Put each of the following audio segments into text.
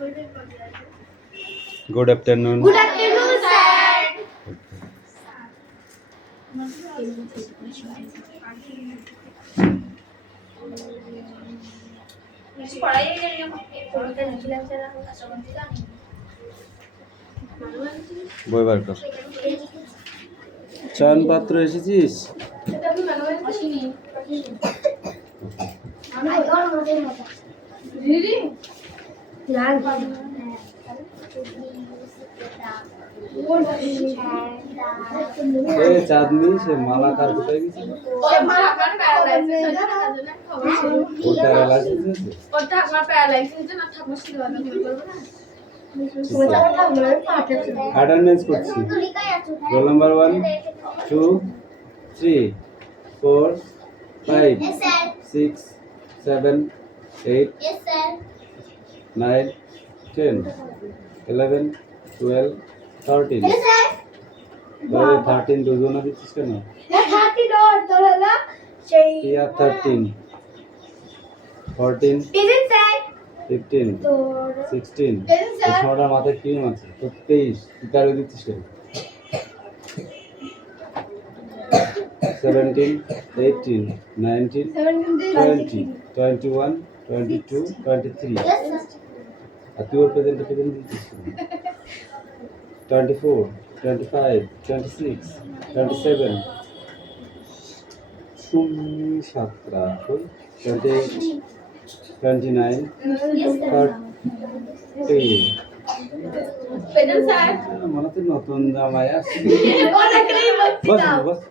Good afternoon. Good afternoon, sir. বই বার কর। চয়ন পাত্র এসেছিস? চাঁদনি সে মালা কার কোথায় গেছিল? অ্যাটেন্ডেন্স করছি। রোল নাম্বার 1 2 3 4 5 6 7 8 9 10 11 12 13 13 দুজনে দিচ্ছিস কেন? 13 14 15 16 ছোটটার মাথায় ক্রিম আছে তো 23 তুই দিচ্ছিস কেন? 17 18 19 20 21 22 23 আর তুই ওর প্রেজেন্ট দিচ্ছিস কেন? 24 25 26 27 সাতটা 28 29 30 মনে তো নতুন জামাই আসছে। না 29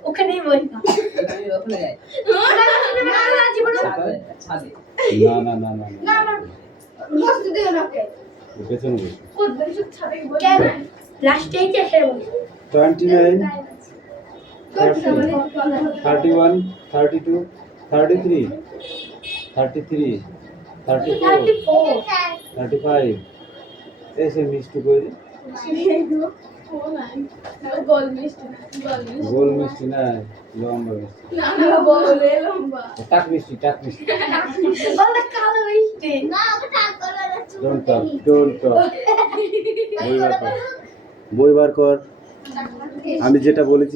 31 32 33 33 34 35 ऐसे मिष्टी করে গোল মিষ্টি না লম্বা মিষ্টি টাক মিষ্টি ডোন্ট টক বই বার কর। আমি যেটা বলেছি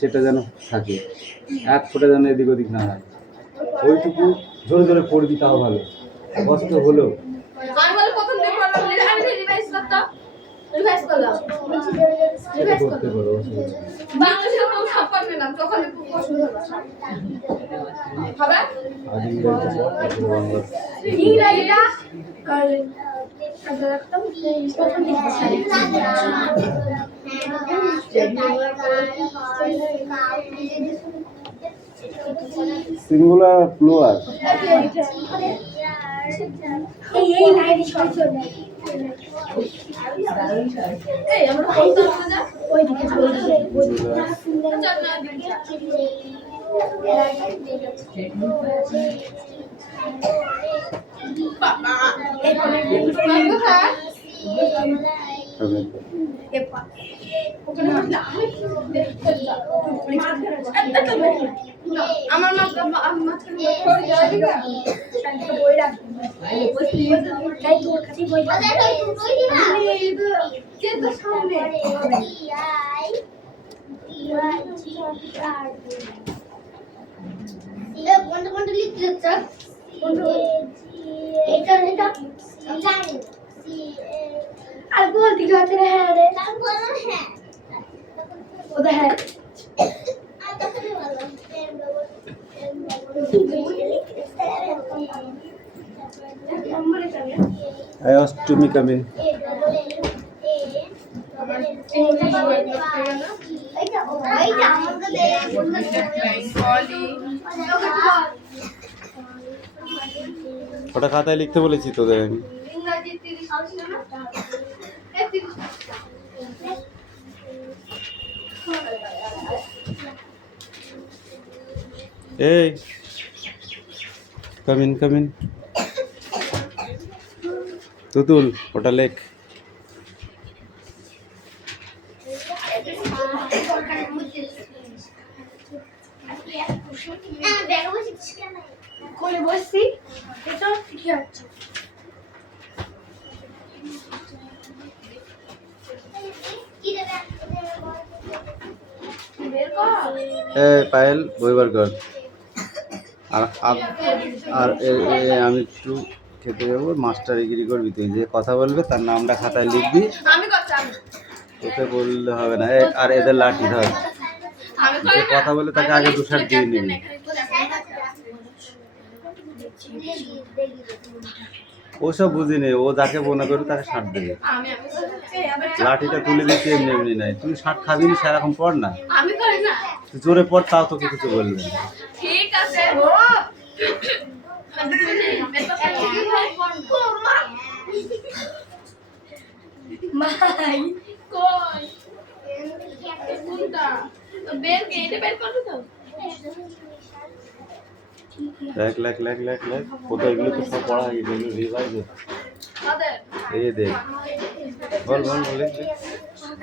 সেটা যেন থাকে, এক ফোঁটা যেন এদিক ওদিক না হয়। ওইটুকু জোরে জোরে পড়ে দিতে হবে, ভালো কষ্ট হলো করতে পারো। সিঙ্গুলার প্লুরাল আমার আর বলতে গেছে হ্যাঁ রে হ্যাঁ ওদের হ্যাঁ I asked to me come in. ওটা খাতায় লিখতে বলেছি তোদের আমি। এই come in তুতুল ওটা লেখ। পায়েল বই বার কর। আর আর আমি একটু খেতে যাবো, মাস্টার এগিরি করবি তুই, যে কথা বলবে তার নামটা খাতায় লিখবি, তোকে বললে হবে না। আর এদের লাঠি ধর, যে কথা বলে তাকে আগে 2 শার্ট দিয়ে নিবি। ওসব বুঝিনি, ও যাকে মনে করবে তাকে শার্ট দেবে। লাঠিটা তুলে দিচ্ছি এমনি এমনি নাই, তুই শার্ট খাবি না সেরকম পড় না, তুই জোরে পড়, তাও তোকে কিছু বলবে না। ঠিক আছে মাই কই কোনটা বের কে এটা বের করবে তো লেখ কোথায় এগুলো তো সব পড়া হয়ে গেছে, রিভাইজ আদের এই দেখ, বল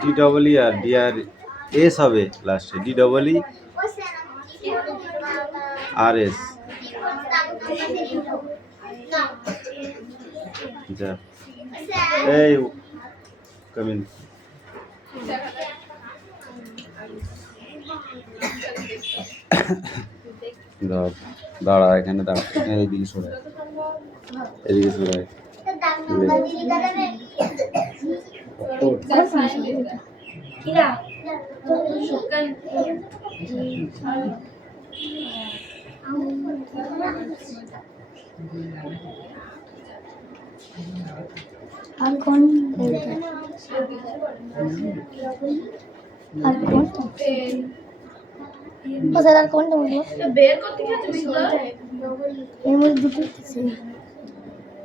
ডি ডবল ই আর ডি আর এস হবে লাস্টে, ডি ডবল ই আর এস। যা এই কামিন, দাঁড়া এখানে দাঁড়া, এইদিকে সরাই, এদিকে সরাই। আর কোন স্যার আর কোনটা বলবো? বের করতে কি তুমি তো এর মধ্যে দুটো আছে,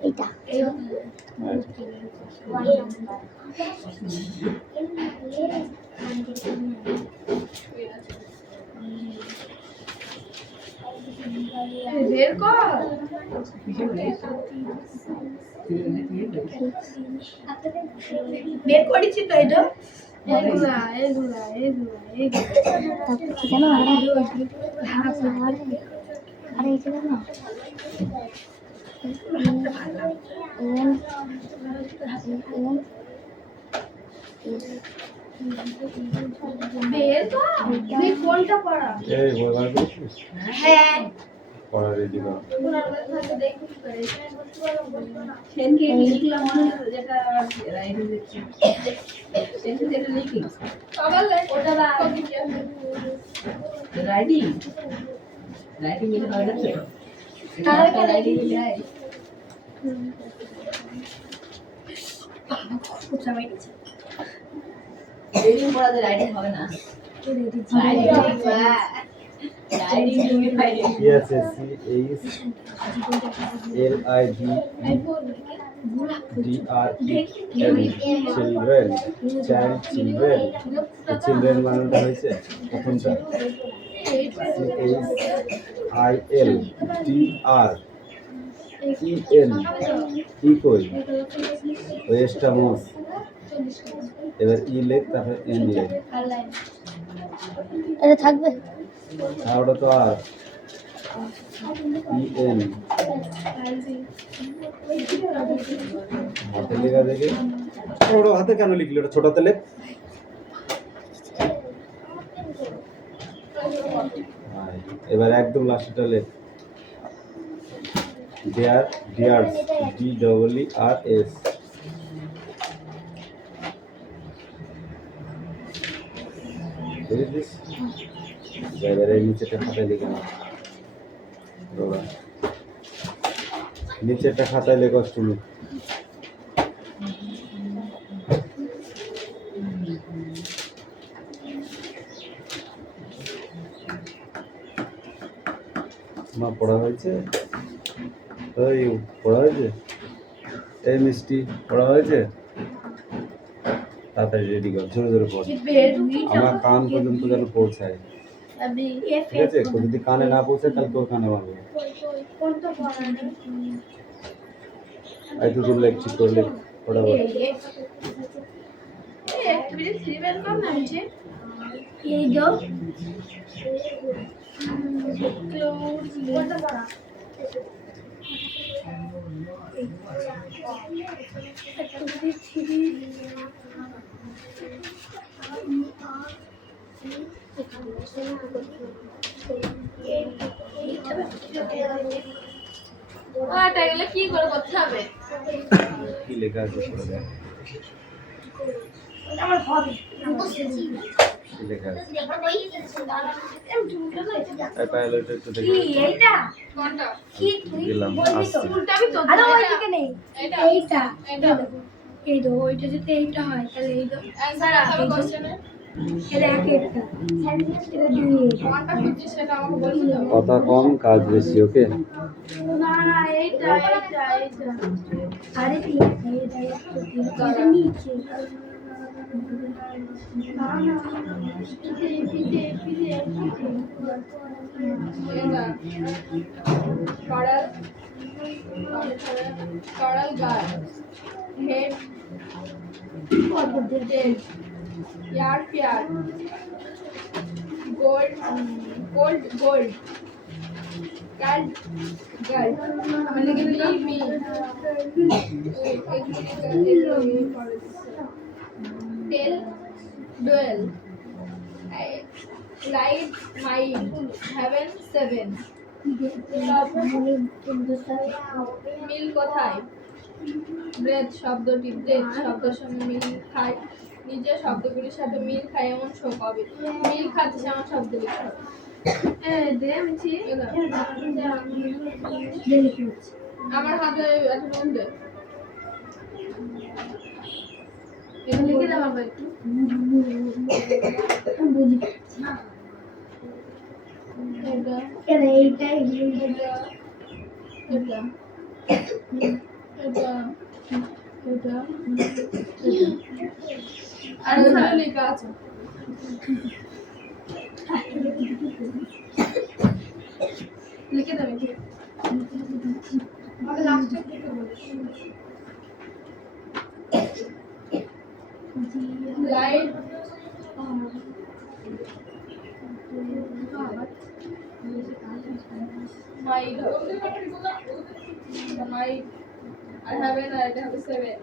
এইটা বের কর বের করেছি তো এটা এগুলা তারপর কি জানো, আর এইটা জানো, বের কর তুমি কোনটা পড়া এই বই বার করেছিস? হ্যাঁ পড়া রেডি কর। ওনার কাছে দেখি কি করে সেনকে লিখলাম মনে হচ্ছে যেটা রাইট লিখছি সেনকে যেটা লিখি সকাল ওটা বা রাইডিং মিলে হয় না তো তাহলে কি রাইডিং মিলে হয় কুচা মাইছে রাইডিং পড়াতে রাইডিং হবে না রাইডিং তুমি riding Yes, CHILDREN, children, children মানেটা হয়েছে প্রথমটা, CHILDREN, ই কই ওই এসটা মোস, এবার ই লেখ তারপর এন লেখ, এটা থাকবে। আর ওটা তো আর EN হাতে লেখা দেখে, ওটা হাতে কেন লিখলি, ওটা ছোটাতে লেখ। এবার একদম লাস্টটা লেখ, ডিয়ার্স DEERS। বুঝেছিস? এবারে নিচেটা খাতায় লিখে নাও, নিচেরটা খাতায় লেখো তুমি। মা পড়া হয়েছে, ওই পড়া হয়েছে, এই মিষ্টি পড়া হয়েছে, তাড়াতাড়ি রেডি কর, জোরে জোরে পড়, আমার কান পর্যন্ত যেন পৌঁছায়, ঠিক আছে? যদি কানে না পৌঁছায় তাহলে তোর কানে মারবো। একটু জোরে লেখ, ঠিক করে লেখ, ফটাফট। এই দাও ওটা এগুলো কি করে করতে হবে? কি লেখা আছে পড়ে দেখ। আমার হবে বসেছি কি লেখা আছে? এইটা এই পাইলট একটু দেখে কোনটা? কি দিলাম আসছে। উল্টাবি তো। আরে ওইদিকে নেই এটা এইটা এটা এই তো ওইটা যদি এইটা হয় তাহলে এই তো অ্যানসার হবে কোশ্চেনে। এটা একটা এটা দুই কোনটা খুঁজছিস সেটা আমাকে বলবি তো। কথা কম কাজ বেশি, ওকে? না না এইটা এইটা এইটা। আরে ঠিক আছে এটা নিচে এটা coral guard head dead yard yard gold gold guard মানে কি me tell duel light mind heaven seven মিল কোথায়? ব্রেথ শব্দটি ব্রেথ শব্দের সঙ্গে মিল খায়, নিজের শব্দগুলির সাথে মিল খায় এমন শোক হবে। মিল খাচ্ছে আমার শব্দ লিখো। আমার হাতে একটা নুন দে। এটা লিখে দাও বাবা একটু। এটা এইটা এটা এটা এটা এটা আর এখানে লেখা আছে। লিখে দেবে কি? আমাকে লাস্টে লিখে বলিস। Light মাইড মাইড I have an I have a 7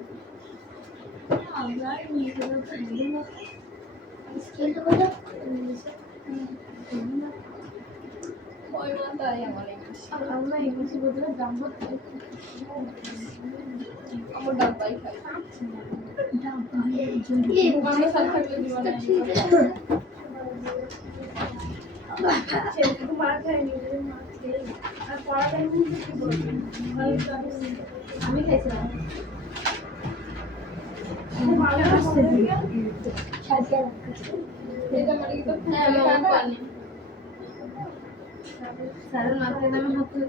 ওই মাথায় আমার ইংলিশ আমার ডাব্বাই খাই আমার সাথে থাকলে জীবনে আমি খাইছিলাম এটা মানে কি তো পানি স্যারের মাথায় দামে হাত তুলে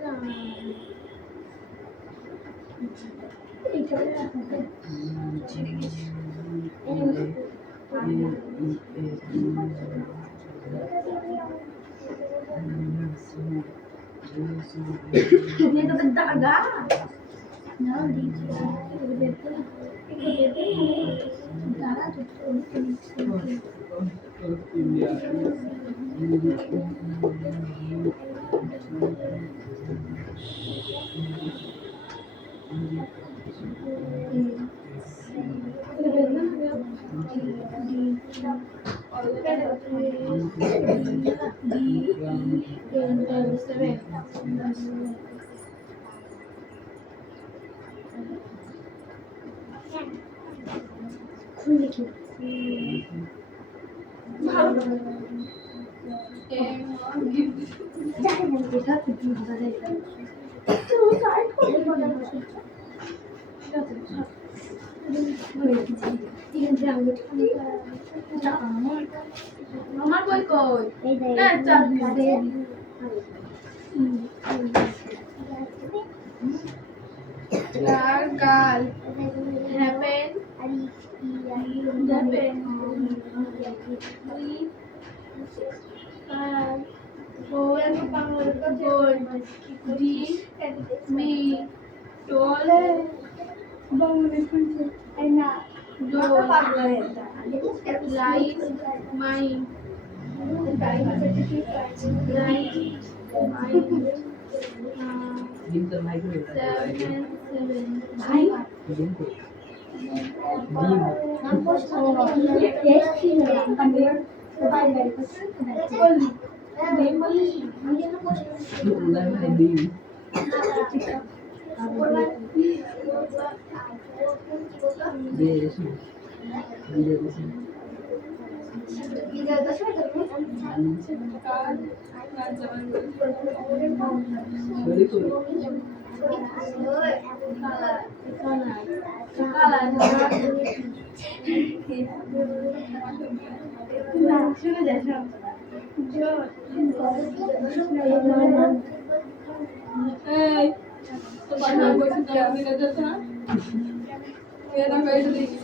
দাদা না দিচ্ছি দাদা আমার বই কই Our girl happen me told light my এই তো কথা বলছি তো দিলে তো না এটা কইতে দিছি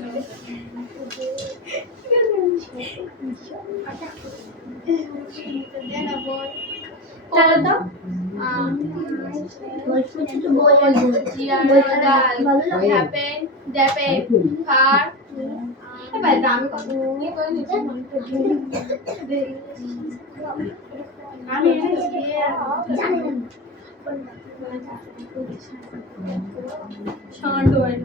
আমি জানি না শান্ত হয়ে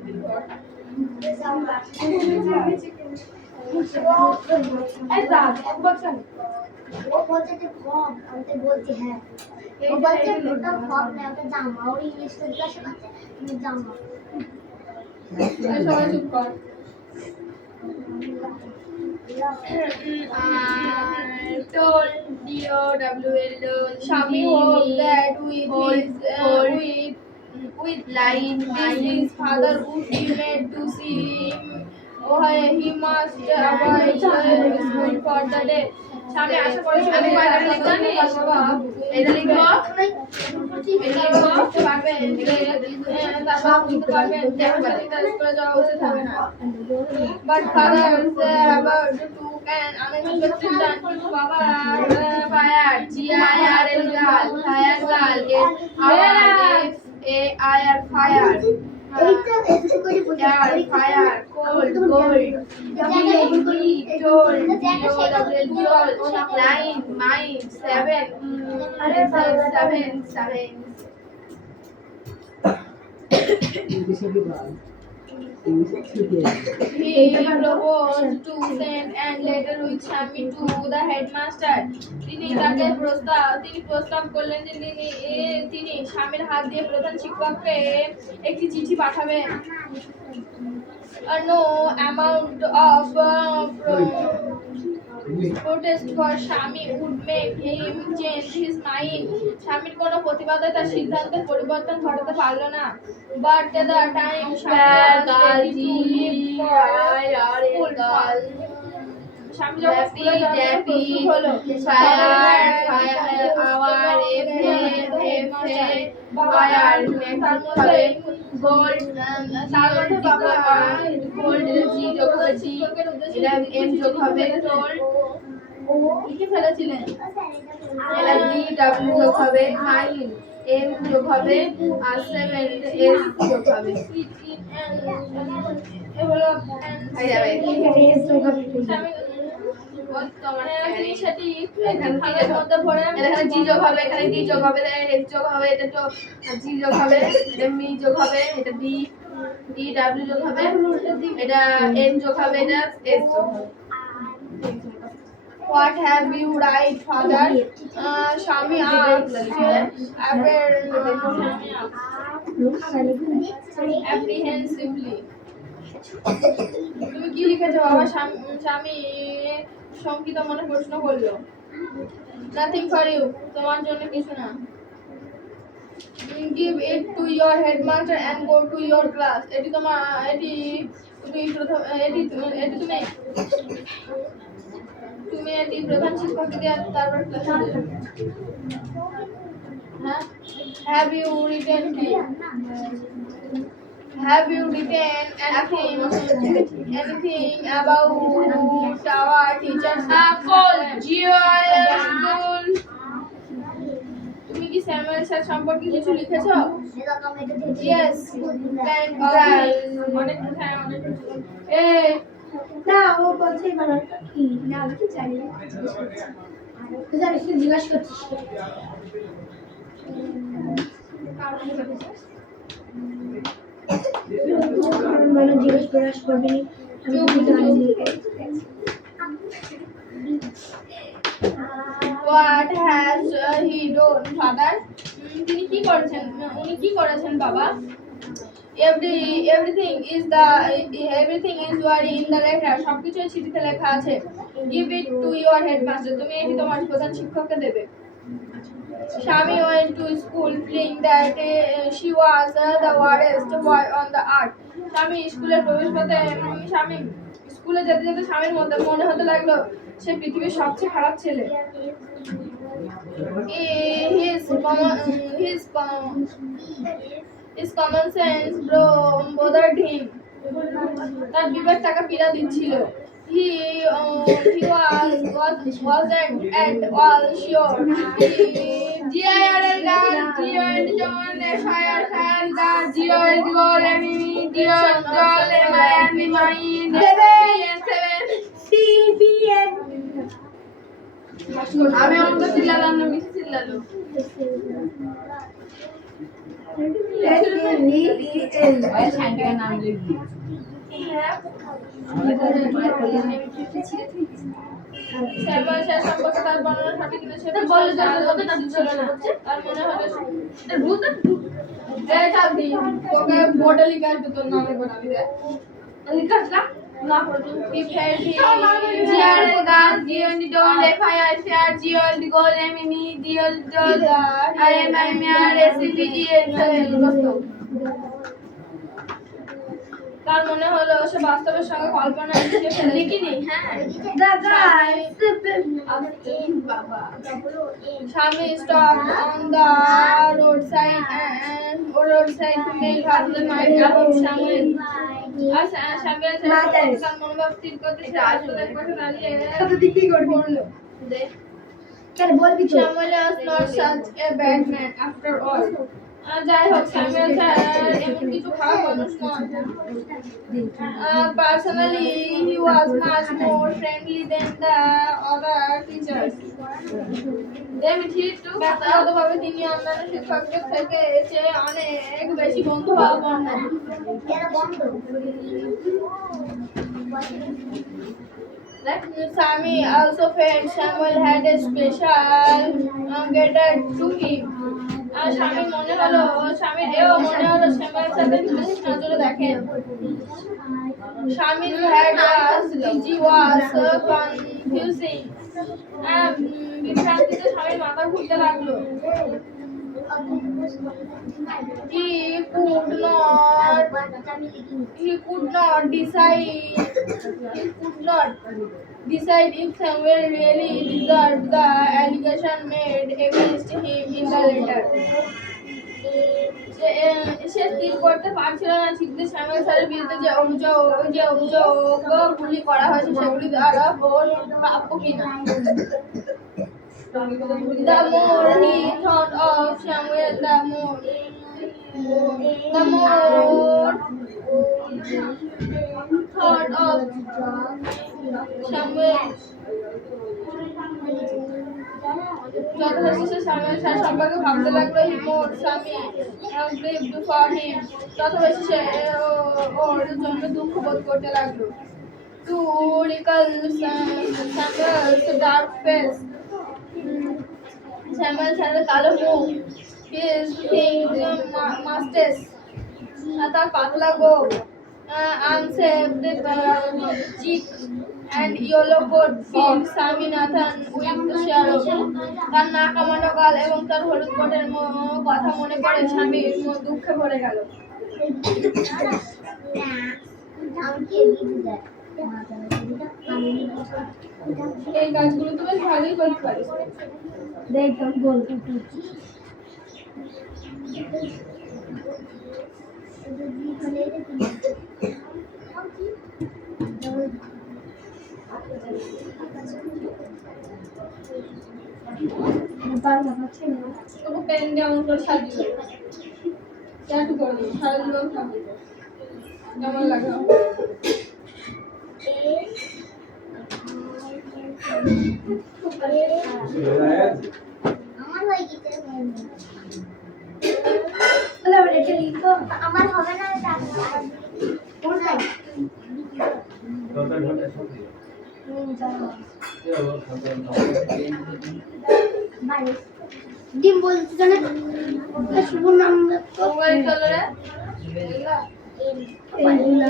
वो बोलते थे फॉर्म हमसे बोलती है वो बोलते बेटा फॉर्म नहीं होता जामा और इंग्लिश में क्या समझते हैं जामा সবাই চুপ কর told Shami hoped that with light his father would be made to see him. Oh, he must avoid school for the day. Shami আশা করেছে আমি বাইরে লিখতাম বাবা এটা লিখো এটা লিখো পারবে তারপর বুঝতে পারবে দেখবে তার স্কুলে যাওয়া উচিত হবে না but father about to can unexpected done to baba fire GIRL girl fire girl AIR fire এইটা এসে করে বলতে fire cold told nine mine seven He proposed to send and letter with Shami to the headmaster. তিনি প্রস্তাব করলেন যে তিনি স্বামীর হাত দিয়ে প্রধান শিক্ষককে একটি চিঠি পাঠাবেন no amount of protest for Shami would make him change his mind. স্বামীর কোনো প্রতিবাদে তার সিদ্ধান্তের পরিবর্তন ঘটাতে পারল না but the time Shami স্বামী যখন স্কুলে যাওয়ার প্রস্তুত হলো তার মধ্যে বাবা গোল্ড জি যোগ হবে এটা এম যোগ হবে টোল লিখে ফেলেছিলেন এটা ডি ডাব্লিউ যোগ হবে নাইন এম যোগ হবে আর সেভেন এস যোগ হবে এগুলো এখানে জি যোগ হবে এখানে ডি যোগ হবে এস যোগ হবে এটা তো জি যোগ হবে এটা মি যোগ হবে এটা ডি ডি ডাব্লিউ যোগ হবে এটা এন যোগ হবে এটা এস যোগ হবে What have you write, father? Shami asked apprehensively. তুমি কি লিখেছো বাবা? স্বামী শঙ্কিত মনে প্রশ্ন করলো। Nothing for you. তোমার জন্য কিছু না। Give it to your headmaster and go to your class. এটি তোমার তুমি এটি প্রধান শিক্ষককে দিয়ে তারপর ক্লাসে যাবে। Have you written anything about our teachers? তুমি কি স্যামুয়েল স্যার সম্পর্কে কিছু লিখেছো? Yes. Thank God. অনেক এই না ও বলছে মানে কি না আমি কি জানি না জিজ্ঞাসা করছিস মানে জিজ্ঞেস প্রয়াস করবি What has he done, father? তিনি কি করেছেন? উনি কি করেছেন বাবা? Everything is written in the letter. সবকিছু চিঠিতে লেখা আছে। Give it to your headmaster. তুমি এটি তোমার প্রধান শিক্ষককে দেবে। Shami went to school feeling that she was the worst boy on the earth. স্বামী স্কুলে প্রবেশ করতে স্বামী স্কুলে যেতে যেতে স্বামীর মধ্যে মনে হতে লাগলো সে পৃথিবীর সবচেয়ে খারাপ ছেলে। His common sense bothered him. তার বিবেক তাকে পীড়া দিচ্ছিল। He wasn't at all sure. Dear God, dear John, fire, God, dear God, dear God, আমি আমাকে চিল্লালাম না, মিস চিল্লালো। শান্তির নাম লিখবি। শ্যামল স্যার সম্পর্কে তার বর্ণনা সঠিক কিনা সেটা বলে ছিল না। তার মনে হলো এটা ভূত এই চাল দি তোকে বোর্ডে লিখে আসবে তোর নামে বনাবি রে লিখাস না পড়তো কি ফের দি জিআর গাল জিওন ডন এফআইআর ফেয়ার জিওল দি গোল এমএমি ডিএল ডল আই এম আর রেসিপি এর দোস্ত। তার মনে হলো সে বাস্তবের সঙ্গে কল্পনা মিশিয়ে ফেলে কিনি। হ্যাঁ দাদা বাবা স্বামী stop on the road side to make husband my এবং স্বামী আর স্বামী তার মনোভাব স্থির করতে সে আসলে এক পাশে দাঁড়িয়ে কি করলো দেখ কেন বলবি তো Samuel was not such a bad man after all. যাই হোক স্যামুয়েল স্যার এমন কিছু খারাপ মানুষ নন। Personally, he was much more friendly than the other teachers. ব্যক্তিগতভাবে তিনি অন্যান্য শিক্ষকদের থেকে চেয়ে অনেক বেশি বন্ধুভাবাপন্ন। কেন বন্ধ Sami also felt Samuel had a special catered to him. স্বামীর মনে হলো স্বামীর এও মনে হলো শ্যামের সাথে বিশেষ নজরে দেখেন। স্বামীর head was confusing. বিভ্রান্তিতে স্বামীর মাথা ঘুরতে লাগলো। He could not decide if Samuel really deserved the allegation made against him in the letter. সে স্থির করতে পারছিল না ঠিক যে স্যামুয়েল স্যারের বিরুদ্ধে যে অভিযোগগুলি করা হয়েছে সেগুলি দ্বারা প্রাপ্য কিনা। The more he thought of Samuel, the more thought of Samuel. যত বেশি সে স্বামীর সম্পর্কে ভাবতে লাগলো মোর স্বামী grieved for him, তত বেশি সে ওর জন্য দুঃখ বোধ করতে লাগলো। To recall Samuel's dark face, Samuel স্যারের কালো মুখ, his thick mustache, তার পাতলা গোঁফ, unshaved cheek and yellow coat filled Swaminathan with sorrow. তার না কামানো গাল এবং তার হলুদ কোটের কথা মনে পড়ে স্বামীর দুঃখে ভরে গেল। এই কাজগুলো তো বেশ ভালোই করতে পারিস। দেখ বল তবু পেন যেমন করে সাজিয়ে ট্যাটু করে দেবো সারা জীবন থাকবে কেমন লাগে আমার হয়ে গেছে এটা লিখবো আমার হবে না এটা কোনটাই ডিম বলতে জানে শুভ নাম মোবাইল কালারে এগুলা এগুলো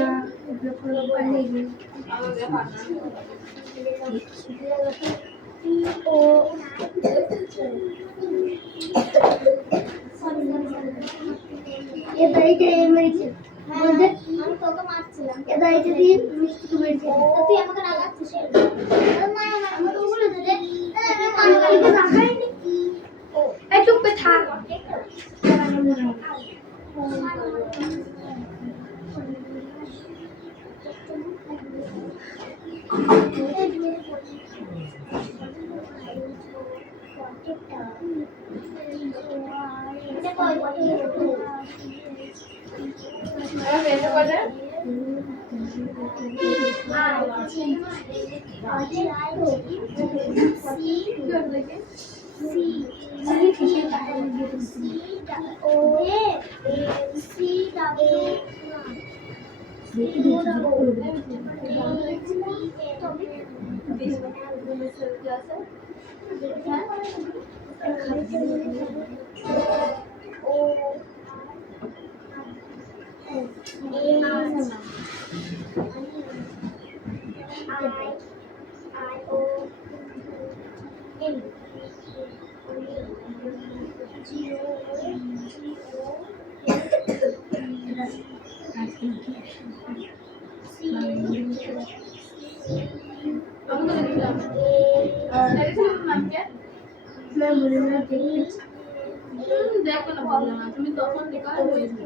পানি আমাদের হাত ও এটা এইটা মেরেছে বলতে আমি তোকে মারছিলাম এটা এইটা দিয়ে মিষ্টি মেরেছে তুই আমাকে লাগাচ্ছিস মা আমার তো বলে দে এটা রাখাইনি ও এই চুপ থাক এটা করে আমাকে দিলাম দেখো না বললাম না তুমি তখন দেখা হয়েছে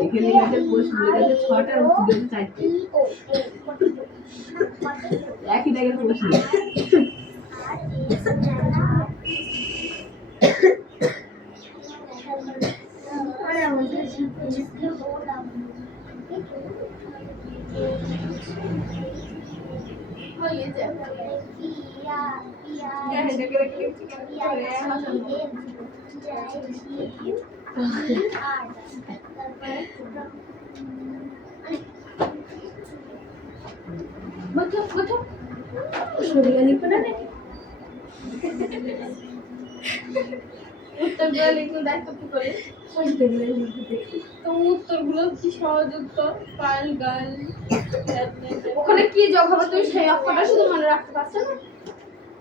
এখানে গেছে প্রশ্ন লেগেছে 6টা উত্তর দিতে 4টে একই জায়গায় প্রশ্ন উত্তরগুলো লিখুন দেখো কি করে তো উত্তরগুলো কি সহজ উত্তর পাল গাল ওখানে কি যোগ হবে তুই সেই অক্ষরটা শুধু মনে রাখতে পারছো না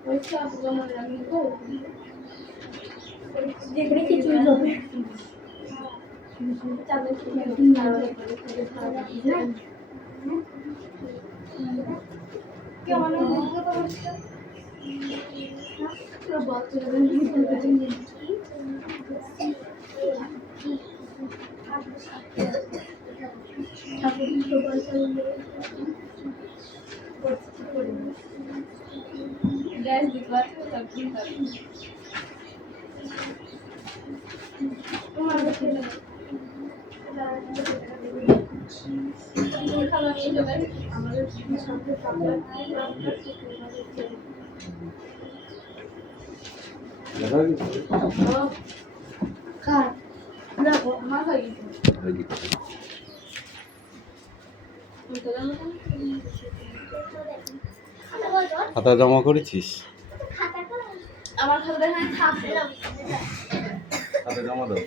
ওই সবগুলো মনে রাখবি তো যেখানে কিছু হবে কেমন গ্যাস দিতে আছে তোমার খালো নিয়ে চলে আমাদের সামনে খাতা জমা করেছিস? আমার খাতাটা এখানে থাকবে খাতা জমা দাও।